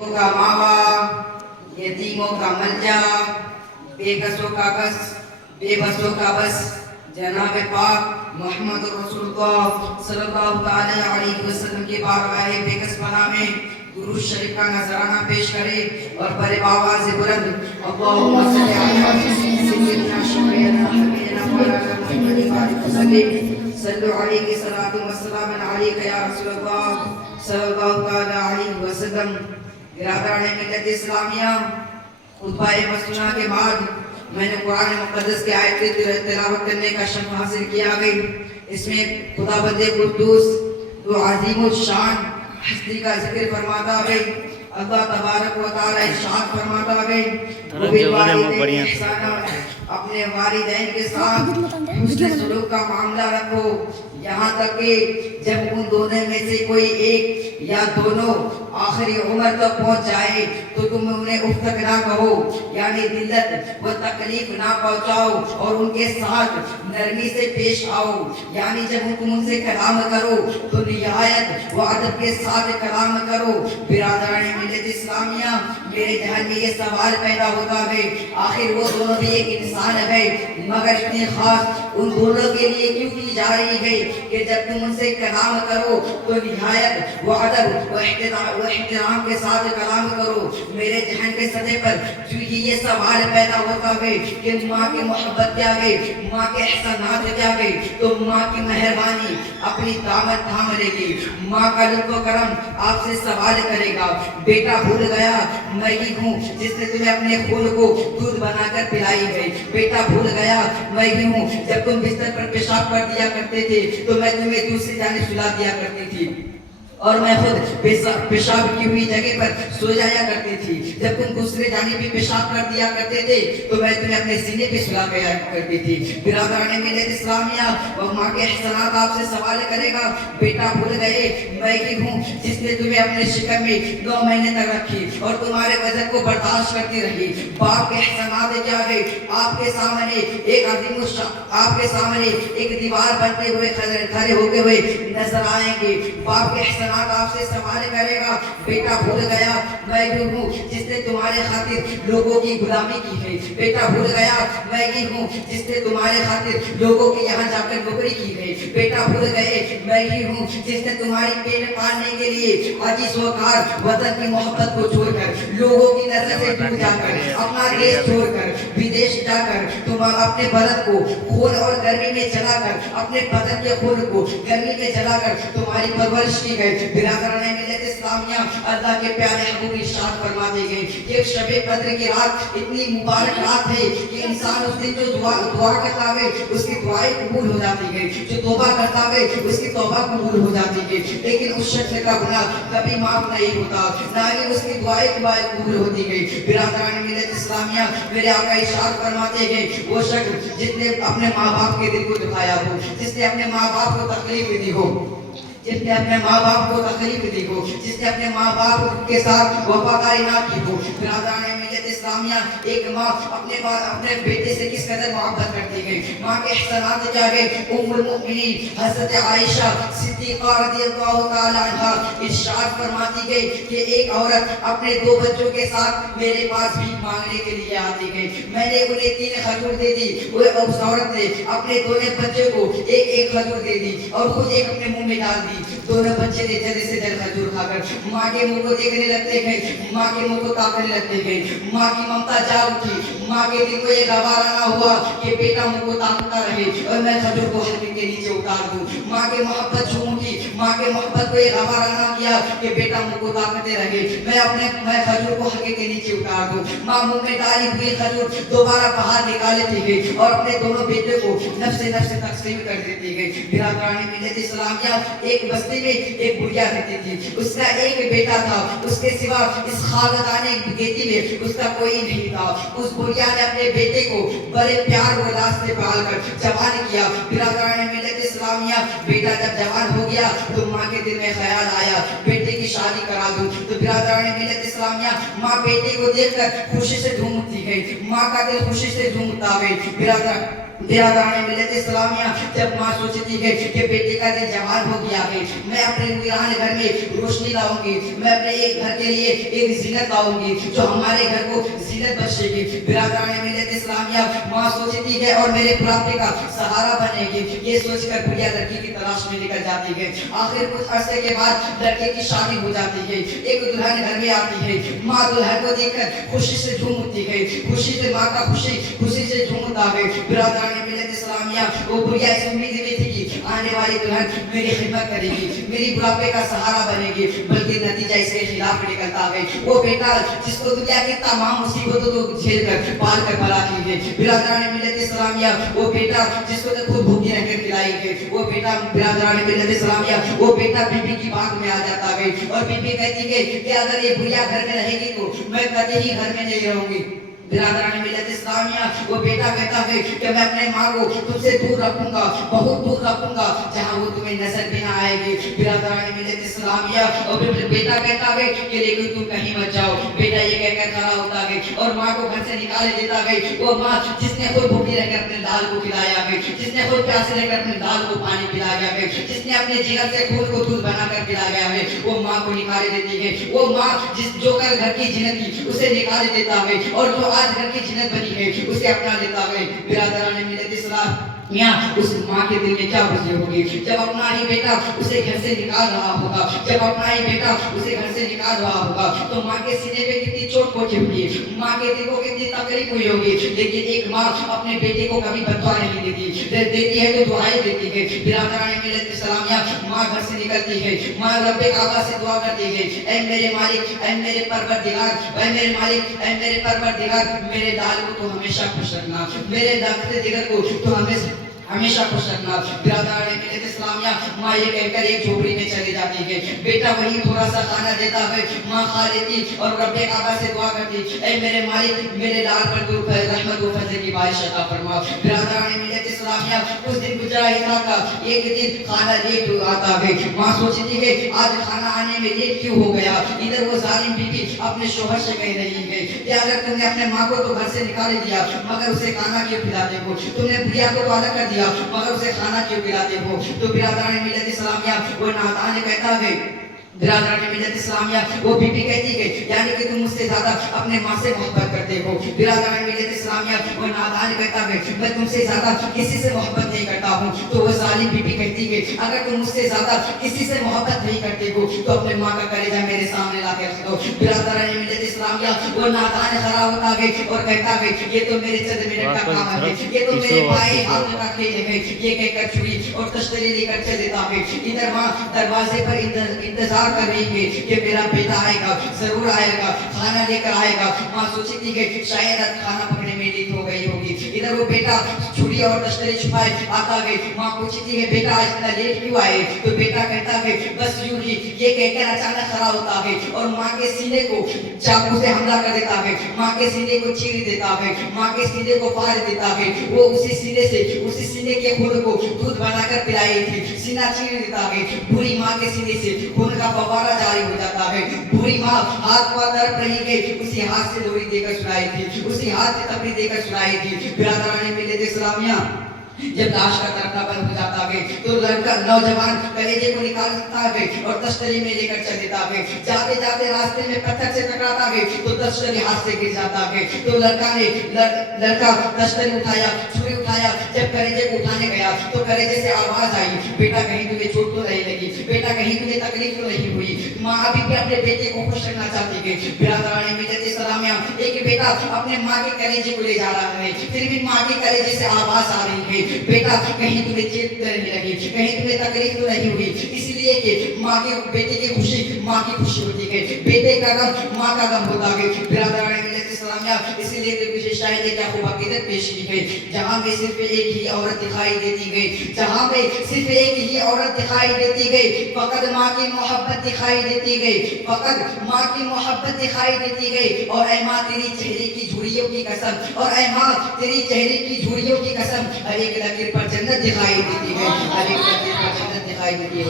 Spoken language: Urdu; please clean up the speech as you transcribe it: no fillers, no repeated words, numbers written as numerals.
کا ماوا، یتیموں کا ملجا، بے کسوں کا کس، بے بسوں کا بس، جناب پاک محمد رسول اللہ صلی اللہ علیہ وسلم کی بارگاہ بے کس پناہ میں درود شریف کا نذرانہ پیش کرے اور بڑے آواز بلند اللہم صلی علی سیدنا شفیعنا حبیبنا مولانا محمد وسلم صلو علیہ صلاۃ و سلام علیک یا رسول اللہ صلی اللہ علیہ وسلم۔ برادران ملت اسلامیہ، خطبہ مسنونہ کے بعد میں نے قرآن مقدس کی آیت تلاوت کرنے کا شرف حاصل کیا گئی۔ اس میں خدا بند قدوس جو عظیم الشان ہستی کا ذکر فرماتا گئی، اللہ تبارک و تعالی ارشاد فرماتا گئی اپنے والدین کے ساتھ حسن سلوک کا معاملہ رکھو، یہاں تک کہ جب ان دونوں میں سے کوئی ایک یا دونوں آخری عمر تک پہنچ جائے تو تم انہیں اف تک نہ کہو، یعنی ذلت و تکلیف نہ پہنچاؤ، اور ان کے ساتھ نرمی سے پیش آؤ، یعنی جب تم ان سے کلام کرو تو نہایت و ادب کے ساتھ کلام کرو۔ برادران ملت اسلامیہ، میرے ذہن میں یہ سوال پیدا ہوتا ہے، آخر وہ دونوں بھی ایک انسان ہے، مگر اتنی خاص ان دونوں کے لیے کیوں کی جا رہی ہے کہ جب تم ان سے کلام کرو تو نہایت و ادب و احترام کے ساتھ کلام کرو۔ میرے ذہن کے سطح پر یہ سوال پیدا ہوتا ہے کہ ماں کی محبت کیا ہے، ماں کے احسانات کیا ہے، تو ماں کی مہربانی اپنی دامن تھام لے گی، ماں کا لطف و کرم آپ سے سوال کرے گا، بیٹا بھول گیا میں ہی ہوں جس نے تمہیں اپنے خون کو دودھ بنا کر پلائی ہے، بیٹا بھول گیا میں ہی ہوں جب تم بستر پر پیشاب کر دیا کرتے تھے تو میں تمہیں دوسری جانب سلا دیا کرتی تھی، اور میں خود پیشاب کی ہوئی جگہ پر سو جایا کرتی تھی، جب تم دوسرے جانب بھی پیشاب کر دیا کرتے تھے تو میں تمہیں اپنے سینے پہ سلا گیا کرتی تھی۔ برادران ملت اسلامیہ، وہ ماں کے احسانات آپ سے سوال کرے گا، بیٹا بھول گئے میں ہی ہوں جس نے تمہیں اپنے شکم میں 9 مہینے تک رکھی اور تمہارے وزن کو برداشت کرتی رہی۔ باپ کے احسانات کیا ہے؟ آپ کے سامنے ایک عظیم آپ کے سامنے ایک دیوار بنتے ہوئے کھڑے ہوتے ہوئے نظر آئیں گے۔ باپ کے احسانات آپ سے سوال کرے گا، بیٹا بھول گیا میں ہی ہوں جس نے تمہارے خاطر لوگوں کی غلامی کی ہے، بیٹا بھول گیا میں ہی ہوں جس نے تمہارے خاطر لوگوں کے یہاں جا کر نوکری کی ہے، بیٹا بھول گئے میں ہی ہوں جس نے تمہاری پیٹ پالنے کے لیے عزیز وقار وطن کی محبت کو چھوڑ کر، لوگوں کی نظر سے دور جا کر، اپنا دیش چھوڑ کر، بدیش جا کر تم اپنے بدن کو خون اور گرمی میں جلا کر، اپنے بدن کے خون کو گرمی میں جلا کر تمہاری پرورش کی گئی۔ برادران ملت اسلامیہ، اللہ کے پیارے حبیب ارشاد فرماتے ہیں کہ شب قدر کی رات اتنی مبارک رات ہے کہ انسان اس دن جو دعا کرتا ہے اس کی دعائیں قبول ہو جاتی ہے، جو توبہ کرتا ہے اس کی توبہ قبول ہو جاتی ہے، لیکن اس شخص کا گناہ کبھی معاف نہیں ہوتا، نہ ہی اس کی دعائیں قبول ہوتی ہے۔ برادران ملت اسلامیہ، میرے آقا ارشاد فرماتے ہیں وہ شخص جس نے اپنے ماں باپ کے دل کو دکھایا ہو، جس نے اپنے ماں باپ کو تکلیف دی ہو، جس نے اپنے ماں باپ کو تکلیف دی ہو، جس نے اپنے ماں باپ کے ساتھ وفاداری نہ کی ہو۔ برادران ملت اسلامیہ، ایک ماں اپنے بیٹے سے کس قدر محبت کرتی ہے، ماں کے احسانات کیا ہے؟ ام المؤمنین حضرت عائشہ صدیقہ رضی اللہ تعالی عنہا ارشاد فرماتی ہے کہ ایک عورت اپنے 2 بچوں کے ساتھ میرے پاس بھیک مانگنے کے لیے آتی ہے، میں نے انہیں 3 کھجور دے دی، وہ اس عورت نے اپنے دونوں بچوں کو ایک کھجور دے دی اور خود ایک اپنے منہ میں ڈال دی۔ دونوں بچے نے جلد سے جلد کھجور کھا کر ماں کے منہ کو دیکھنے لگتے ہیں، ماں کے منہ کو تاکنے لگتے ہیں، ماں کی ممتا جاگ اٹھی، ماں کے دل کو یہ گوارا نہ ہوا کہ بیٹا منہ کو تاکتا رہے اور میں کھجور کو ہلکے کے نیچے اتار دوں، ماں کے محبت جھوم اٹھی، ماں کے محبت کو یہ گوارا نہ کیا کہ بیٹا منہ کو تاکتے رہے، میں کھجور کو ہلکے کے نیچے اتار دوں، ماں منہ میں ڈالی ہوئی کھجور دوبارہ باہر نکال لیتی ہے اور اپنے دونوں بیٹے کو نفس تقسیم کر دیتی ہے۔ برادران ملت اسلامیہ، ایک بستی میں ایک بڑھیا رہتی تھی، اس کا ایک بیٹا تھا، اس کے سوا اس خاندان کھیتی میں اس کا کوئی نہیں تھا۔ اس بڑھیا نے اپنے بیٹے کو بڑے پیار و لاس سے پال کر جوان کیا۔ برادران ملت اسلامیہ، بیٹا جب جوان ہو گیا تو ماں کے دل میں خیال آیا بیٹے کی شادی کرا دوں، تو برادران ملت اسلامیہ، ماں بیٹے کو دیکھ کر خوشی سے جھوم اٹھتی ہے، ماں کا دل خوشی سے جھوم اٹھتا ہے۔ برادران ملت اسلامیہ جب ماں سوچتی ہے کہ بیٹے کا دن جوان ہو گیا ہے، میں اپنے ویران گھر میں روشنی لاؤں گی، میں اپنے ایک گھر کے لیے ایک زینت لاؤں گی جو ہمارے گھر کو زینت بخشے گی۔ برادران ملت اسلامیہ ماں سوچتی ہے اور میرے بڑھاپے کا سہارا بنے گی، یہ سوچ کر بڑھیا لڑکی کی تلاش میں نکل جاتی ہے۔ آخر کچھ عرصے کے بعد لڑکے کی شادی ہو جاتی ہے، ایک دلہن گھر میں آتی ہے، ماں دلہن کو دیکھ کر خوشی سے جھوم اٹھتی ہے، خوشی سے ماں کا خوشی سے جھوم اٹھتا ہے۔ برادران ملت اسلامیہ وہ بڑھیا اس امید میں تھی کہ آنے والی دلہن میری خدمت کرے گی، میری بڑھاپے کا سہارا بنے گی، بلکہ نتیجہ اس کے خلاف نکلتا ہے۔ وہ بیٹا جس کو دنیا کی تمام مصیبتوں کو جھیل کر پال کر بڑا کی ہے، برادران ملت اسلامیہ وہ بیٹا جس کو خود بھوکی رہ کر کھلائی ہے، وہ بیٹا برادران ملت اسلامیہ وہ بیٹا بی بی کی بات میں آ جاتا ہے اور بی بی کہتی ہے کہ اگر یہ بڑھیا گھر میں رہے گی تو میں کبھی ہی گھر میں نہیں رہوں گی۔ برادران ملت اسلامیہ وہ بیٹا کہتا ہے کہ میں اپنے ماں کو تم سے دور رکھوں گا، بہت دور رکھوں گا، جہاں وہ تمہیں نظر بھی نہ آئے گی۔ برادران ملت اسلامیہ اور بیٹا کہتا ہے کہ لیکن تم کہیں مت جاؤ۔ بیٹا یہ کہہ کر کھڑا ہوتا ہے اور ماں کو گھر سے نکال دیتا ہے۔ وہ ماں جس نے خود بھوکی رہ کر اپنے لال کو کھلایا ہے، جس نے خود پیاسے رہ کر اپنے لال کو پانی پلایا ہے، جس نے اپنے جگر سے خون کو دودھ بنا کر پلایا ہے، وہ ماں کو نکال دیتی ہے۔ وہ ماں جو کل گھر کی جنت تھی اسے نکال دیتا ہے اور جو آج گھر کی جنت بنی ہے اسے اپنا لیتا ہے۔ برادران ملت اسلامیہ اس ماں کے دل میں کیا گزری ہوگی جب اپنا ہی بیٹا اسے گھر سے نکال رہا ہوگا، جب اپنا ہی بیٹا اسے گھر سے نکال رہا ہوگا تو ماں کے سینے پہ کتنی چوٹ پہنچی ہوگی، ماں کے دل کو کتنی تکلیف ہوئی ہوگی۔ لیکن ایک ماں اپنے بیٹے کو کبھی بد دعا نہیں دیتی ہے تو دعائیں دیتی ہے۔ برادران ملت اسلامیہ ماں گھر سے نکلتی ہے، ماں رب کعبہ سے دعا کرتی ہے، اے میرے مالک، اے میرے پروردگار، اے میرے مالک، اے میرے پروردگار، میرے لال کو تو ہمیشہ خوش رکھنا، میرے داغتے جگر کو تو ہمیشہ خوش رکھنا۔ برادران ملت اسلامیہ ماں یہ کہہ کر ایک جھوپڑی میں چلی جاتی ہے، بیٹا وہی تھوڑا سا کھانا دیتا ہے، ماں کھا لیتی اور رب کعبہ سے دعا کرتی، اے میرے مالک، میرے لال پر تو رحمت و فضل کی بارش عطا فرما۔ برادران ملت اسلامیہ اس دن گزرا ہی تھا کا ایک دن کھانا لیٹ آتا ہے، ماں سوچتی ہے آج کھانا آنے میں لیٹ کیوں ہو گیا۔ ادھر وہ ظالم بیوی اپنے شوہر سے کہہ رہی ہے کہ اگر تم نے اپنے ماں کو تو گھر سے نکال دیا مگر اسے کھانا کیوں کھلاتے ہو، تم نے بھیا کو تو الگ کر دیا مگر اسے کھانا کیوں کھلاتے ہو۔ تو برادران ملت اسلامیہ وہ نادان کہتا ہے، برادران ملت اسلامیہ وہ بی بی کہتی ہے یعنی کہ تم مجھ سے زیادہ اپنے ماں سے محبت کرتے ہو۔ برادران ملت اسلامیہ وہ نادان کہتا ہے میں تم سے زیادہ کسی سے محبت نہیں کرتا ہوں۔ تو وہ ظالم بی بی کہتی ہے اگر تم مجھ سے زیادہ کسی سے محبت نہیں کرتے ہو تو اپنے ماں کا کلیجہ میرے سامنے لا کے رکھ دو۔ برادران ملت اسلامیہ وہ نادان کھڑا ہوتا ہے اور کہتا ہے یہ تو میرے چند منٹ کا کام ہے، یہ تو میرے بھائی ہاتھ کا کھیل ہے، یہ کہہ کر چھری اور تشتری لے کر چل دیتا ہے۔ ادھر ماں دروازے پر انتظار کر رہی ہے کہ میرا بیٹا آئے گا، ضرور آئے گا، کھانا لے کر آئے گا۔ ماں سوچتی ہے شاید کھانا پکنے میں لیٹ ہو گئی ہوگی۔ ادھر وہ بیٹا چھری اور تشتری چھپائے آتا ہے، ماں پوچھتی ہے بیٹا آج اتنا لیٹ کیوں آئے۔ تو بیٹا کہتا ہے بس یوں ہی، یہ کہہ کر اچانک کھڑا ہوتا ہے اور ماں کے سینے کو چاقو سے حملہ کر دیتا ہے، ماں کے سینے کو چیر دیتا ہے، ماں کے سینے کو پھاڑ دیتا ہے۔ وہ اسی سینے کے خون کو دودھ بنا کر پلائی تھی، سینہ چیر دیتا ہے، بری ماں کے سینے سے خون کا فوارہ جاری ہو جاتا ہے۔ بری ماں ہاتھ کو تڑپ رہی ہے، اسی ہاتھ سے لوری دے کر سنائی تھی، اسی ہاتھ سے تبری دے کر سنائی تھی۔ برادران ملت اسلامیہ جب لاش کا تڑپنا بند ہو جاتا ہے تو لڑکا نوجوان کلیجے کو نکالتا ہے اور تشتری میں لے کر چل دیتا ہے۔ جاتے جاتے راستے میں پتھر سے ٹکراتا ہے تو تشتری ہاتھ سے گر جاتا ہے۔ تو لڑکا تشتری اٹھایا، چھری اٹھایا، جب کلیجے کو اٹھانے گیا تو کلیجے سے آواز آئی بیٹا کہیں تمہیں چوٹ تو نہیں لگی، بیٹا کہیں تمہیں تکلیف تو نہیں ہوئی۔ ماں ابھی بھی اپنے بیٹے کو خوش رکھنا چاہتی ہے۔ برادران ملت اسلامیہ ایک بیٹا اپنے ماں کے کلیجے کو لے جا رہا ہے، پھر بھی ماں کے کلیجے سے آواز آ رہی ہے بیٹا کہیں تمہیں چیت تو نہیں لگی، کہیں تمہیں تکلیف تو نہیں ہوئی۔ اس لیے کہ ماں کے بیٹے کی خوشی ماں کی خوشی ہوتی ہے، بیٹے کا غم ماں کا غم ہوتا ہے۔ برادران ملت اسلامیہ اسی لیے تو کچھ شاعر نے کیا خوب عقیدت پیش کی ہے، جہاں میں صرف ایک ہی عورت دکھائی دیتی گئی، جہاں میں صرف ایک ہی عورت دکھائی دیتی گئی، فقط ماں کی محبت دکھائی دیتی گئی، فقط ماں کی محبت دکھائی دیتی گئی۔ اور اے ماں تیری چہرے کی جھریوں کی قسم، اور اے ماں تیری چہرے کی جھریوں کی قسم، ہر ایک لکیر پر جنت دکھائی دیتی ہے، ہر ایک لکیر پر جنت دکھائی دیتی ہے۔